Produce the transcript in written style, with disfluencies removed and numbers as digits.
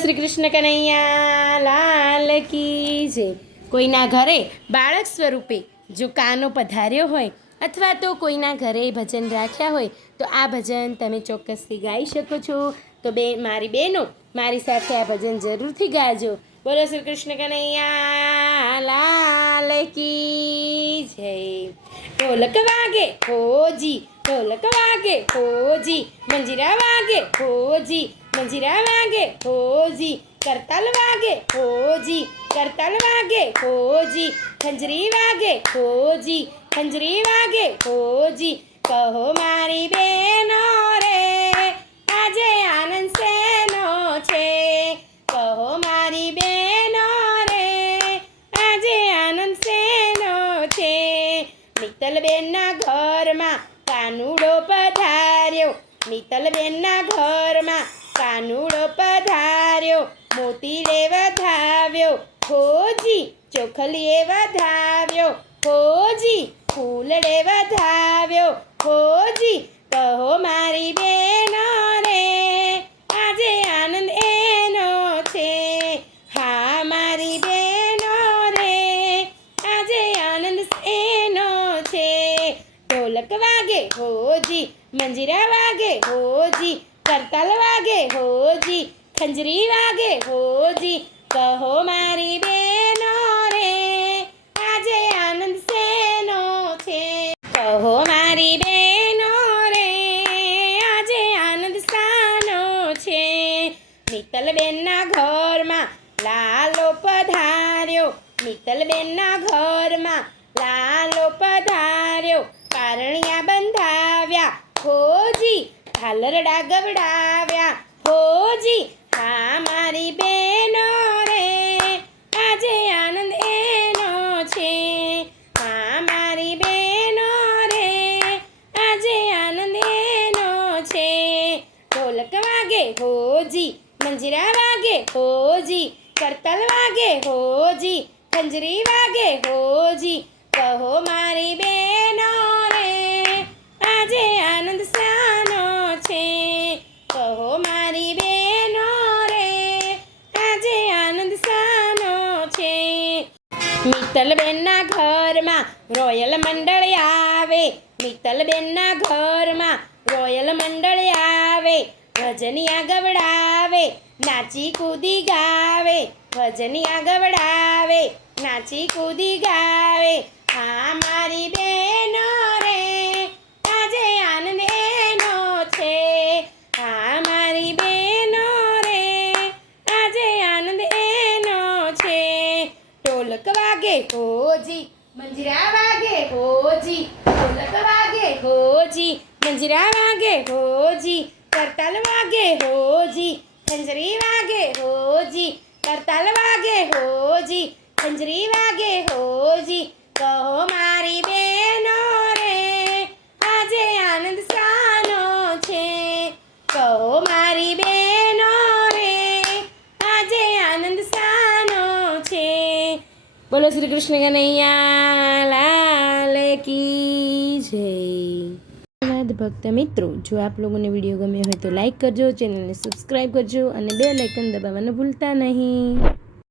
શ્રી કૃષ્ણ કનૈયા લાલ કી જય। કોઈના ઘરે બાળક સ્વરૂપે જો કાનો પધાર્યો હોય અથવા તો કોઈના ઘરે ભજન રાખ્યા હોય તો આ ભજન તમે ચોક્કસથી ગાઈ શકો છો। તો મારી બહેનો મારી સાથે આ ભજન જરૂરથી ગાજો। બોલો શ્રી કૃષ્ણ કનૈયા લાલ કી જય। ઢોલક વાગે હોજી, ઢોલક વાગે હોજી, મંજીરા વાગે હોજી, મંજીરા વાગે હોજી, કરતાલ વાગે હોજી, કરતાલ વાગે હોજી, ખંજરી વાગે હોજી, ખંજરી વાગે હોજી। કહો મારી બેનો રે આજે આનંદ શેનો છે, કહો મારી બેનો રે આજે આનંદ શેનો છે। મિત્તલબેનના ઘરમાં કાનુડો પધાર્યો, મિત્તલબેનના ઘરમાં કાનુડો પધાર્યો, મોતી રે વધાવ્યો હોજી, ચોખલીએ વધાવ્યો હોજી, ફૂલ રે વધાવ્યો હોજી। કહો મારી બેનો રે આજે આનંદ એનો છે, હા મારી બેનો રે આજે આનંદ એનો છે। ઢોલક વાગે હોજી, મંજીરા વાગે હોજી, કરતાલ વાગે હોજી, ખંજરી વાગે હોજી। કહો મારી બેનો રે આજે આનંદ શેનો છે, કહો મારી બેનો રે આજે આનંદ શાનો છે। મિત્તલબેનના ઘરમાં લાલો પધાર્યો, મિત્તલબેનના ઘરમાં લાલો પધાર્યો, પારણિયા બંધાવ્યા હોજી, ઝાલરડા ગવડાવ્યા હોજી। હા મારી બેનો રે આજે આનંદ એનો છે, હા મારી બેનો રે આજે આનંદ એનો છે। ઢોલક વાગે હોજી, મંજીરા વાગે હોજી, કરતાલ વાગે હોજી, ખંજરી વાગે હોજી। કહો મારી બેનો રે આજે આનંદ શાનો છે, કહો મારી બેનો રે આજે આનંદ શાનો છે। મિત્તલબેનના ઘરમાં રોયલ મંડળ આવે, મિત્તલબેનના ઘરમાં રોયલ મંડળ આવે, ભજનિયા ગવડાવે નાચી કૂદી ગાવે, ભજનિયા ગવડાવે નાચી કૂદી ગાવે। હા મારી બેનો રે આજે આનંદ એનો છે, હા મારી બેનો રે આજે આનંદ એનો છે। ઢોલક વાગે હોજી, મંજીરા વાગે હોજી, ઢોલક વાગે હોજી, મંજીરા વાગે હોજી, કરતાલ વાગે હોજી, ખંજરી વાગે હોજી, કરતાલ વાગે હોજી, ખંજરી વાગે હોજી। કહો મારી બેનો રે આજે આનંદ શાનો છે, કહો મારી બેનો રે આજે આનંદ શાનો છે। બોલો શ્રી કૃષ્ણ કનૈયા લાલ કી જય। ધન્યવાદ ભક્ત મિત્રો, જો આપ લોકોને વિડીયો ગમ્યો હોય તો લાઈક કરજો, ચેનલને સબસ્ક્રાઈબ કરજો અને બેલ આઇકન દબાવવાનું ભૂલતા નહીં।